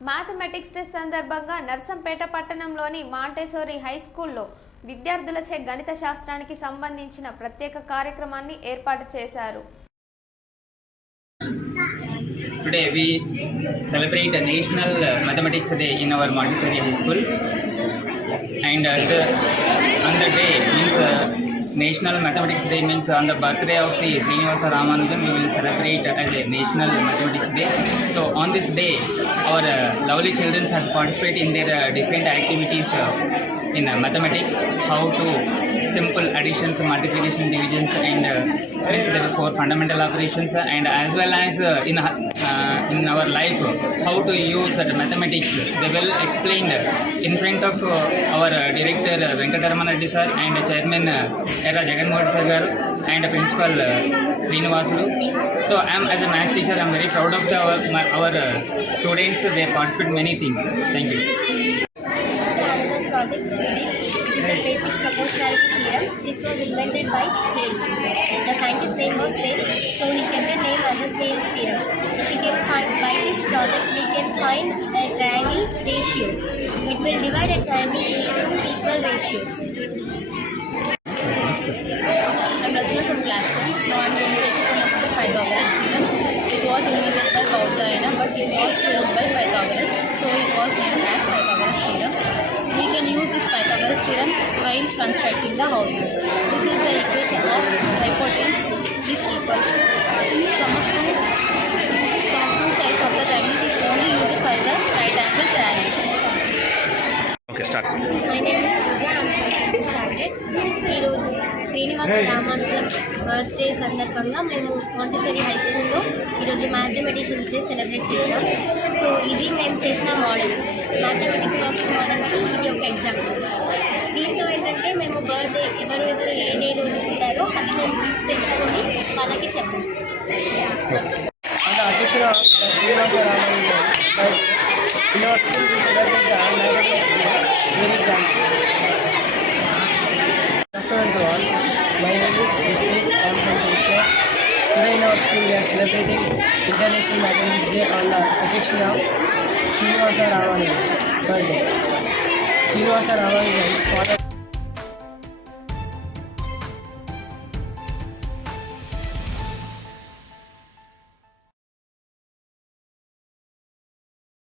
Mathematics test సందర్భంగా నర్సంపేట పట్టణంలోని మాంటెసోరీ high స్కూల్లో విద్యార్థులచే గణిత శాస్త్రానికి సంబంధించిన ప్రత్యేక కార్యక్రమాన్ని ఏర్పాటు చేశారు. Today we celebrate a National Mathematics Day in our Montessori High School, and on the day means National Mathematics Day means on the birthday of the Srinivasa Ramanujan we will celebrate as a National Mathematics Day. So on this day our lovely children have participated in their different activities in mathematics, how to simple additions, multiplication, divisions, and there are 4 fundamental operations, and as well as in our life how to use mathematics. They will explain in front of our director Venkataraman Reddy sir and chairman Era Jagannath sir garu and principal Srinivasulu. So I am as a maths teacher, I am very proud of our students. They participate many things. Thank you. Project reading. It is the basic proportionality theorem. This was invented by Thales. The scientist's name was Thales, so he kept the name as the Thales theorem. We can find by this project we can find the triangle ratios. It will divide a triangle into equal ratios. I am Rachna from class 10. Now I am going to explain about the Pythagoras theorem. It was invented by Baudhayana, but it was proved by Pythagoras, so it was named as Pythagoras theorem. We can use this Pythagoras theorem while constructing the houses. This is the equation of hypotenuse is equals to sum of two sides of the triangle is only used for the right angle triangle. Okay, start. My name is Pooja. I am started. Srinivasa Ramanujan birthday సందర్భంగా మేము Montessori high స్కూల్లో ఈరోజు mathematicians day celebrate చేసినాం. So ఇది మేము చేసిన model mathematics work మోడల్కి ఇది ఒక ఎగ్జాంపుల్. దీంతో ఏంటంటే మేము బర్త్డే ఎవరు ఏ డే రోజు ఉంటారో అది మేము తెలుసుకొని వాళ్ళకి చెప్పాము. My name is Ritik. I am from Turkey. Today in our school we are celebrating International Mathematics Day on the occasion of Srinivasa Ramanujan birthday. Srinivasa Ramanujan is father.